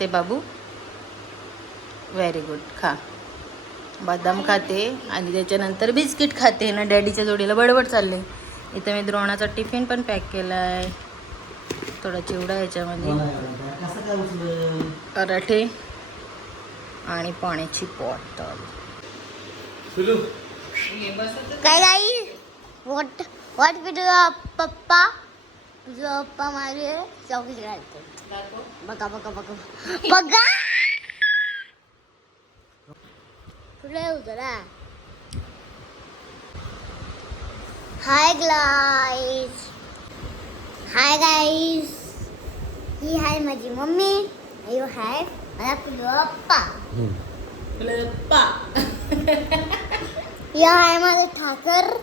खाते बाबू? Very good, खा. बदाम खाते आणि त्याच्यानंतर बिस्किट खाते ना. डॅडीच्या जोडीला बडबड चालले. इथं मी द्रोणाचा टिफिन पण पॅक केला आहे. थोडा चिवडा याच्यामध्ये, पराठे आणि पाण्याची बॉटल. काय गाई? व्हॉट पप्पा? तुझं पप्पा माझे चौकीत घालते. बघा बघा बघा बघा. पुढे उतरा. Hi guys. Hi guys. ही आहे माझी मम्मी. यो हाय माझा पप्पा. या आहे माझे ठाकर.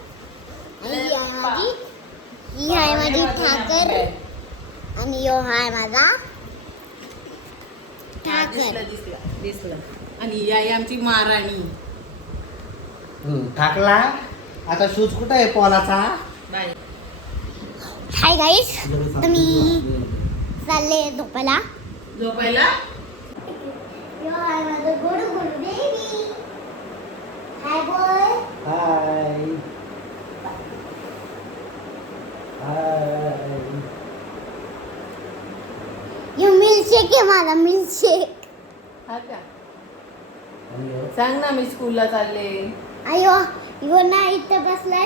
ही आहे माझी ठाकर आणि यो हाय माझा ठाकर. दिसलं. आणि ही आहे आमची महाराणी. टाकला. आता शूज कुठं आहे पोलाचा? बाय. हाय गाईस, तुम्ही चालले झोपायला? झोपायला? यो हाय माझं गुड गुड बेबी. हाय बॉय. हाय हाय. यो मिल्कशेक आहे माझा मिल्कशेक. हा का? सांग ना, मी स्कूलला चालले. अयो यो ना इथं बसलाय.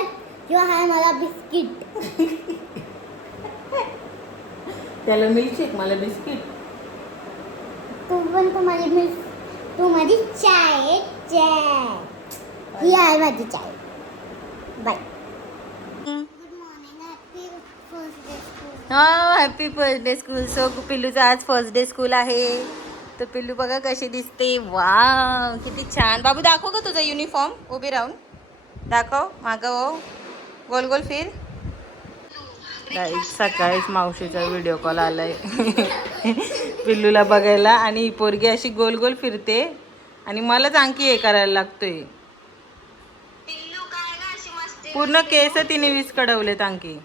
यो हाय मला बिस्किट. त्याला मिल्कशेक, मला बिस्किट. तू माझी चाय. ही आहे माझी चाय. Bye. Good morning. Happy first day school. Happy first day school. So पिल्लूचं आज फर्स्ट डे स्कूल आहे. तर पिल्लू बघा कशी दिसते. वाव, किती छान. बाबू दाखव का तुझा युनिफॉर्म? उभी राहून दाखव. मागं गोल गोल फिर. सकाळीच मावशीचा व्हिडिओ कॉल आलाय पिल्लूला बघायला. आणि ही पोरगी अशी गोल गोल फिरते आणि मलाच आणखी हे करायला लागतोय. पूर्ण केस तिने विस्कडवलेत आणखी.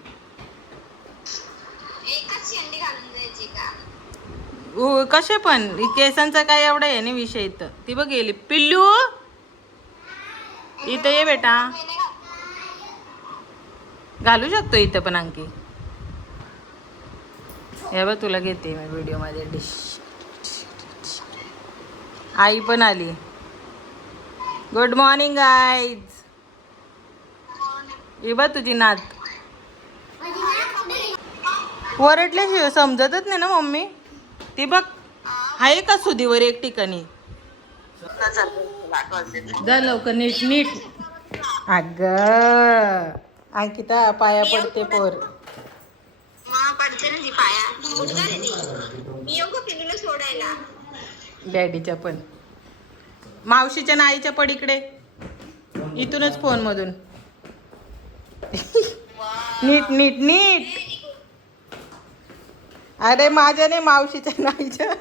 कसे पण केसांचा काय एवढा आहे ना विषय. इथं ती बघ गेली. पिल्लू इथं ये बेटा. घालू शकतो इथं पण आणखी. हे बघ तुला घेते मी व्हिडिओ मध्ये. डिश आई पण आली. Good morning guys. हे बघ तुझी नात. वरटल्याशिवाय समजतच नाही ना मम्मी. ती बघ आहे का सुधीवर एक ठिकाणी. जा लवकर. नीट नीट. अग अंकिता पाया पडते पोर. डॅडीच्या पण, मावशीच्या नाईच्या पडीकडे. इथूनच फोन मधून. नीट नीट नीट. अरे माझ्या नाही, मावशीच्या नाईच्या.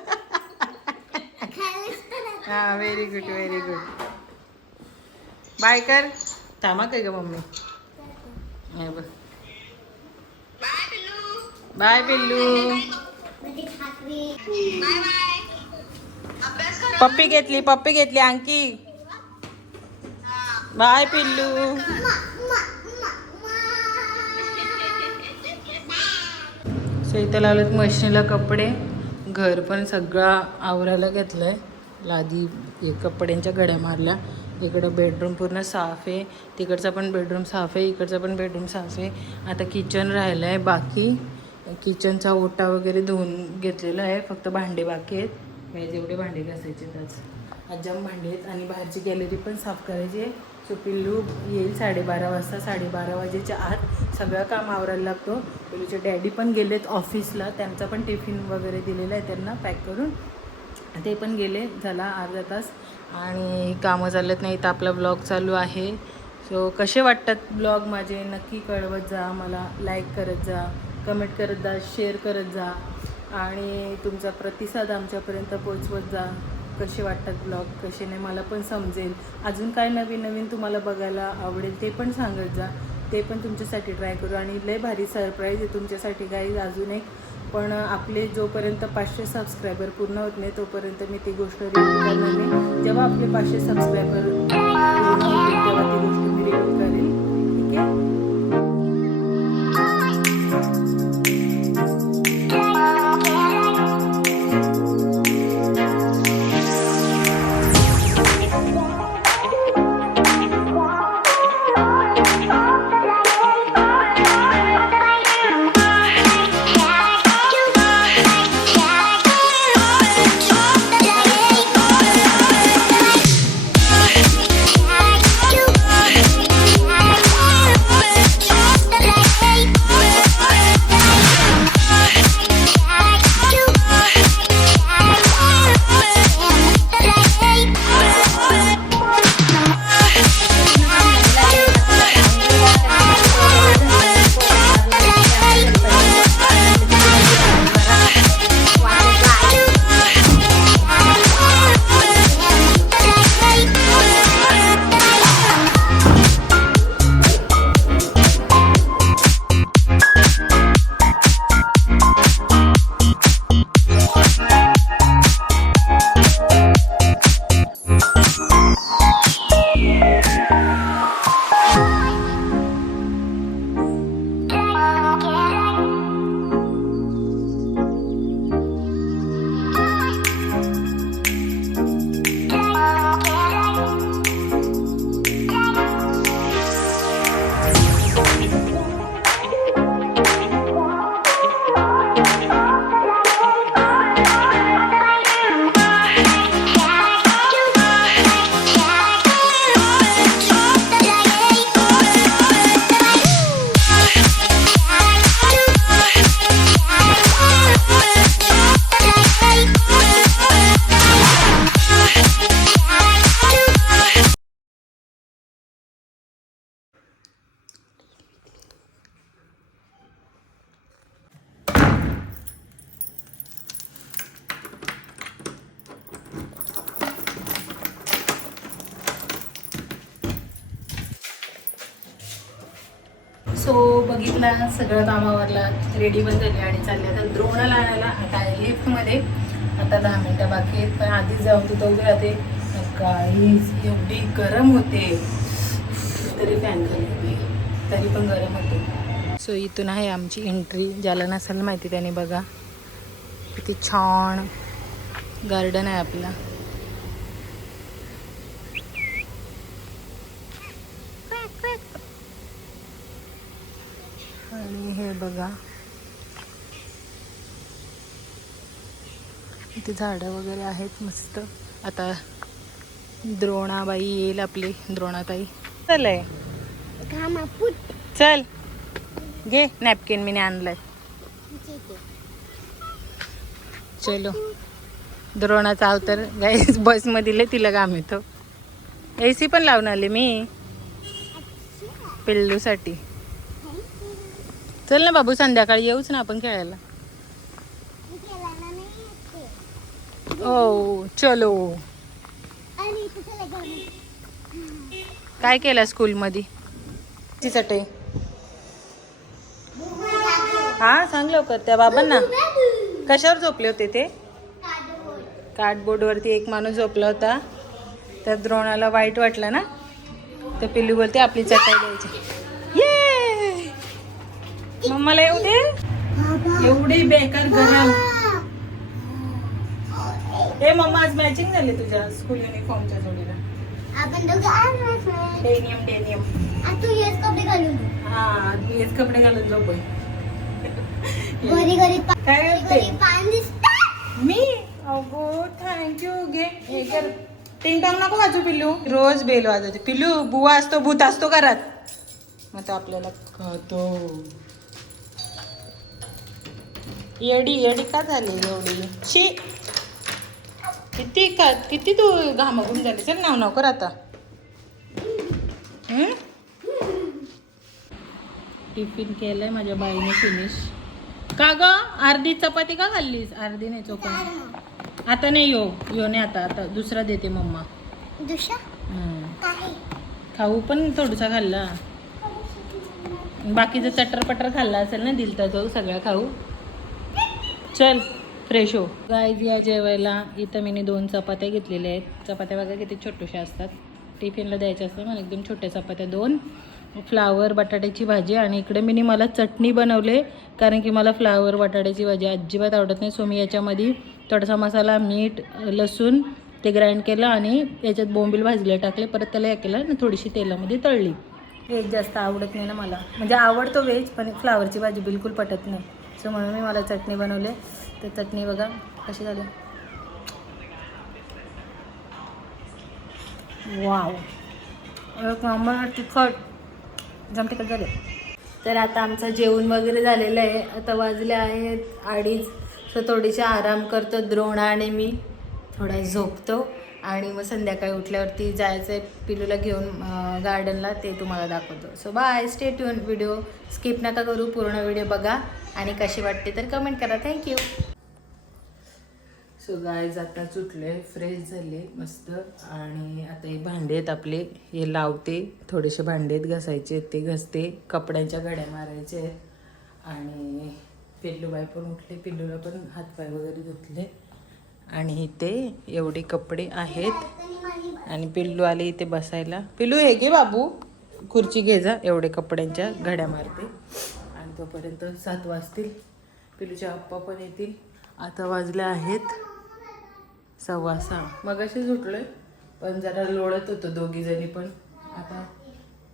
हा very good very good. Bye कर. थांबा काय ग मम्मी. बाय पिल्लू. पप्पी घेतली अंकी. बाय पिल्लू. सो इथं लावलेत मशीनला कपडे. घर पण सगळं आवरायला घेतलंय. लादी कपड्यांच्या घड्या मारल्या. इकडं बेडरूम पूर्ण साफ आहे. तिकडचा पण बेडरूम साफ आहे. इकडचा पण बेडरूम साफ आहे. आता किचन राहिलं आहे बाकी. किचनचा ओटा वगैरे धुवून घेतलेला आहे. फक्त भांडे बाकी आहेत. हे जेवढे भांडे घासायचे आज जाम भांडे आहेत. आणि बाहेरची गॅलरी पण साफ करायची आहे. सो पिल्लू येईल 12:30 वाजता. 12:30 वाजेच्या आत सगळं काम आवरायला लागतो. पिल्लूचे डॅडी पण गेलेत ऑफिसला. त्यांचा पण टिफिन वगैरे दिलेला आहे त्यांना पॅक करून. ते पण गेले. झाला अर्धा तास. आणि कामं चालत नाही तर आपला ब्लॉग चालू आहे. सो कसे वाटतात ब्लॉग माझे नक्की कळवत जा मला. लाईक करत जा, कमेंट करत जा, शेअर करत जा. आणि तुमचा प्रतिसाद आमच्यापर्यंत पोचवत जा. कसे वाटतात ब्लॉग, कसे नाही मला पण समजेल. अजून काय नवीन नवीन तुम्हाला बघायला आवडेल ते पण सांगत जा. ते पण तुमच्यासाठी ट्राय करू. आणि लय भारी सरप्राईज आहे तुमच्यासाठी गाईज. अजून एक पण आपले जोपर्यंत 500 सबस्क्रायबर पूर्ण होत नाही तोपर्यंत मी ती गोष्ट रिव्ह्यू करणार नाही. जेव्हा आपले 500 सबस्क्रायबर पूर्ण होतील तेव्हा ती गोष्ट मी रिव्ह्यू करेल. ठीक आहे. सो बघितला सगळं कामावरला रेडी पण झाली आणि चालले आता द्रोणाला आणायला. आता आहे लिफ्टमध्ये. आता 10 मिनटं बाकी आहेत पण आधीच जाऊन तिथं उभी राहते. काहीच एवढी गरम होते तरी फॅन खाली तरी पण गरम होते. सो इथून आहे आमची एंट्री. ज्याला नसेल माहिती त्याने बघा किती छान गार्डन आहे आपला. आणि हे बघा इथे झाडं वगैरे आहेत मस्त. आता द्रोणाबाई येईल आपली द्रोणाताई. चलय चल घे नॅपकिन मी आणलाय. चलो द्रोणाचा अवतार गाईस बसमधील तिला काम येतो. AC पण लावून आले मी पिल्लूसाठी. चल ना बाबू संध्याकाळी येऊच ना आपण खेळायला. ओ चलो. काय केलं स्कूलमध्ये तिसाठी? हा सांग लवकर. त्या बाबांना कशावर झोपले होते ते? कार्डबोर्डवरती एक माणूस झोपला होता. त्या द्रोणाला वाईट वाटलं ना तर पिल्लू बोलते आपली चटाई द्यायची. ये मम्माला येऊ दे. एवढी बेकार गरम. हे मम्मा आज मॅचिंग झाली तुझ्या स्कूल युनिफॉर्मच्या जोडीला. डेनियम. तू हेच कपडे घालून. हा हेच कपडे घालून झोप. घरी काय करते पान दिसतात. मी? अगो थँक्यू. घे हे कर. टिंग टांग नको वाजू पिल्लू. रोज बेल वाजवते. पिल्लू बुवा असतो भूत असतो घरात. मग तो आपल्याला खातो. येडी का झाली एवढी? शी किती तू घामाघूम झाली. चल नाव कर आता. टिफिन केलंय माझ्या बाईने फिनिश. का ग अर्धी चपाती का खाल्लीस? अर्धी नाही चौकोनी. आता नाही यो नाही. आता दुसरा देते मम्मा. खाऊ पण थोडासा खाल्ला. बाकीचं चटर पटर खाल्ला असेल ना दिलता तो सगळा खाऊ. चल फ्रेश हो. गाईज या जेवायला इथं मी 2 चपात्या घेतलेल्या आहेत. चपात्या बघा किती छोट्याशा असतात, टिफिनला द्यायच्या असतात मला. एकदम छोट्या चपात्या 2, फ्लावर बटाट्याची भाजी, आणि इकडे मी मला चटणी बनवले कारण की मला फ्लावर बटाट्याची भाजी अजिबात आवडत नाही. सो मी याच्यामध्ये थोडासा मसाला, मीठ, लसूण ते ग्राइंड केलं आणि याच्यात बोंबील भाजले टाकले. परत त्याला हे केलं आणि थोडीशी तेलामध्ये तळली. व्हेज जास्त आवडत नाही ना मला, म्हणजे आवडतो व्हेज पण फ्लावरची भाजी बिलकुल पटत नाही. सो म्हणून मी मला चटणी बनवले. तर चटणी बघा कशी झाली. वाव, एक नंबर तिखट, जम तिखट झाले. तर आता आमचं जेवण वगैरे झालेलं आहे. आता वाजले आहेत 2:30. सो थोडीशी आराम करतो द्रोणा आणि मी, थोडा झोपतो आणि मग संध्याकाळी उठल्यावरती जायचं आहे पिलूला घेऊन गार्डनला, ते तुम्हाला दाखवतो. So bye, stay tune. Video skip नका करू, पूर्ण व्हिडिओ बघा आणि कशी वाटते तर कमेंट करा. थँक्यू. सो गाईज आता सुटले, फ्रेश झाले मस्त, आणि आता हे भांडे आहेत आपले, हे लावते. थोडेसे भांडे आहेत घासायचे, ते घसते. कपड्यांच्या घड्या मारायचे आहेत. आणि पिल्लूबाई पण उठले, पिल्लूला पण हातपाय वगैरे धुतले. आणि इथे एवढे कपडे आहेत आणि पिल्लू आले इथे बसायला. पिल्लू हे घे बाबू, खुर्ची घे जा. एवढे कपड्यांच्या घड्या मारते आणि तोपर्यंत 7 वाजतील. पिल्लूचे आप्पा पण येतील. आता वाजले आहेत 6:15. मग अशी सुटलोय पण जरा लोळत होतो दोघीजणी पण. आता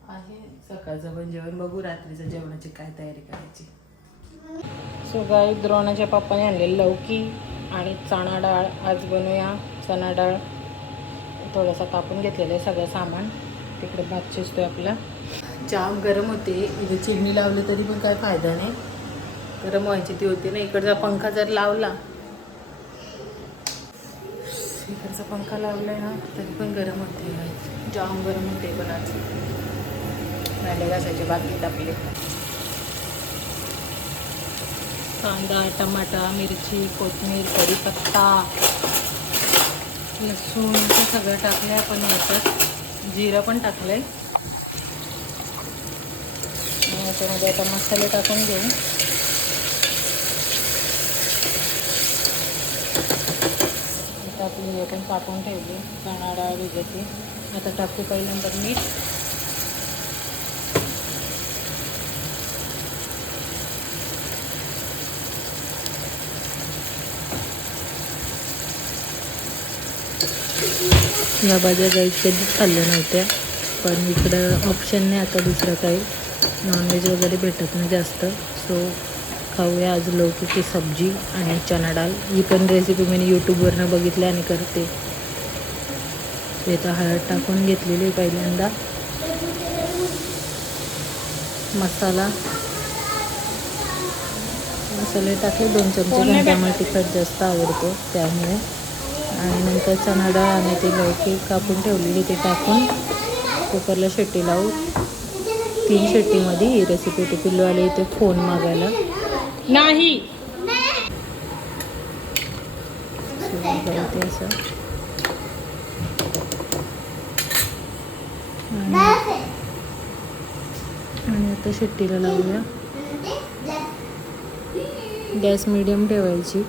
आहे सकाळचं पण जेवण, बघू रात्रीचं जेवणाची काय तयारी करायची. सो गाई, द्रोणाच्या पप्पाने आणलेली लौकी आणि चणा डाळ. आज बनवूया चणा डाळ. थोडासा कापून घेतलेलं आहे सगळं सामान. तिकडे भात शिजतोय आपला. जाम गरम होते, इथे चिमणी लावली तरी पण काय फायदा नाही, गरम व्हायची ती होती ना. इकडचा पंखा जर लावला, इकडचा पंखा लावलाय ना तरी पण गरम होते, जाम गरम होते. पण आज भांडे घासायचे बाकी आपले. कांदा, टमाटा, मिरची, कोथिंबीर, कढीपत्ता, लसूण असं सगळं टाकलं आपण याच्यात. जिरं पण टाकलं आहे. आणि याच्यामध्ये आता मसाले टाकून घेऊ. आता आपली हे पण कापून ठेवली, चणा डाळ भिजवली. आता टाकू पहिल्यांदा मीठ. या भाज्या गाईत कधीच खाल्ल्या नव्हत्या, पण इकडं ऑप्शन नाही आता दुसरं काही. नॉनव्हेज वगैरे भेटत नाही जास्त. सो खाऊया आज लौकीची सब्जी आणि चणा डाळ. ही पण रेसिपी मी यूट्यूबवरनं बघितली आणि करते. इथं हळद टाकून घेतलेली पहिल्यांदा. मसाले टाकले 2 चमचे, पण त्यामुळे तिखट जास्त आवडतो त्यामुळे. आणि नंतर चणा डाळ आणि ते लौकी कापून ठेवलेली ते टाकून कुकरला शिट्टी लावू. 3 शिट्टीमध्ये ही रेसिपी होती. पिल्लू आले इथे फोन मागायला. नाही ते असं. आणि आता शिट्टीला लावूया. गॅस मीडियम ठेवायची.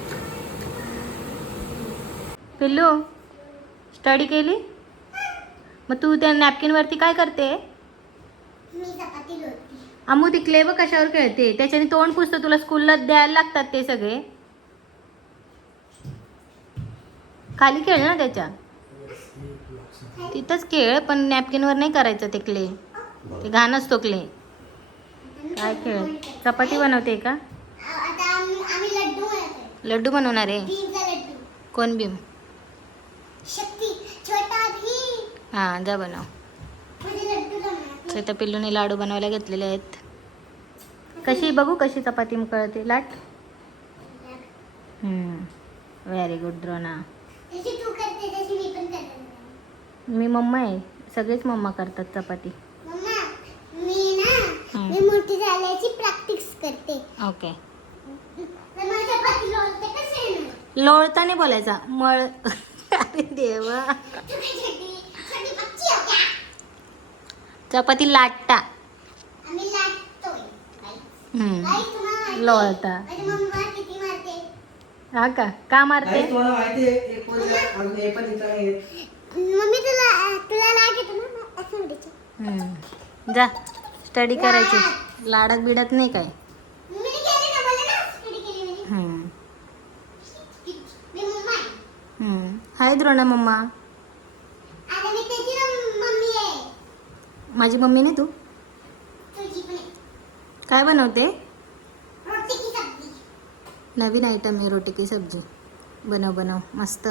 पिल्लू, स्टडी केली? मग तू त्या नॅपकिनवरती काय करते? अमू ती क्ले बघ कशावर खेळते, त्याच्याने तोंड पुसतं. तुला स्कूलला द्यायला लागतात ते सगळे. खाली खेळ ना त्याच्या, तिथंच खेळ, पण नॅपकिनवर नाही करायचं ते क्ले, ते घाण असतो क्ले. काय खेळ? चपाती बनवते का? लड्डू बनवणार आहे. कोण भीम? हां, जा बनव. तर पिल्लूने लाडू बनवायला घेतलेले आहेत. कशी बघू कशी चपाती कळते लाट. Very good Drona. मी मम्मा आहे, सगळेच मम्मा करतात चपाती. मी मोठी झाल्याची प्रॅक्टिस करते. ओके. लोळताने बोलायचा मळ. अरे देवा. चपाती लाटता. लोळता. हा का मारते? आई, तुम्हाला माहिती आहे एक पोरगा अजून हे पण इथं नाही येत. मम्मी तुला लाग येतो ना असं म्हणायचं. जा स्टडी करायची. लाडात बिडात नाही काय. मम्मीने केली ना बोलले ना स्टडी केली म्हणे. मी मम्मा आहे. हाय द्रोणा मम्मा. आता मी त्याची ना मम्मी आहे. माझी मम्मी नाही तू. तुझी पण आहे. काय बनवते? रोटी की सब्जी. नवीन आयटम आहे रोटी की सब्जी. बनव मस्त.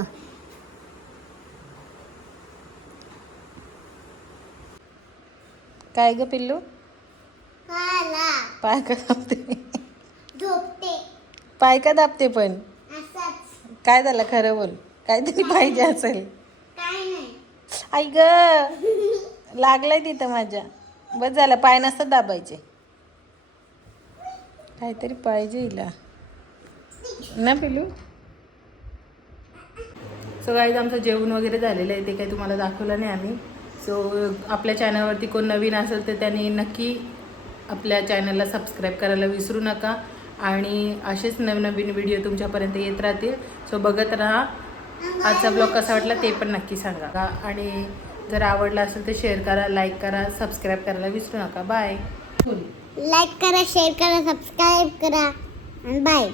काय ग पिल्लू? खाला पाय का दाबते? झोपते पाय का दाबते पण? असंच. काय झालं खरं बोल. काहीतरी पाहिजे असेल. काय नाही. आई ग लागलंय तिथं माझ्या. बस झालं पाय नसतात दाबायचे. काहीतरी पाहिजे हिला ना पिल्लू. सो गाईज आमचं जेवण वगैरे झालेलं आहे. ते काही तुम्हाला दाखवलं नाही आम्ही. सो आपल्या चॅनलवरती कोण नवीन असेल तर त्यांनी नक्की आपल्या चॅनलला सबस्क्राईब करायला विसरू नका. आणि असेच नवीन व्हिडिओ तुमच्यापर्यंत येत राहतील. सो बघत राहा. आजचा ब्लॉग कसा वाटला ते पण नक्की सांगा. आणि जर आवडला असेल तर शेअर करा, लाईक करा, सबस्क्राईब करायला विसरू नका. बाय. लाईक करा, शेअर करा, सबस्क्राईब करा आणि बाय.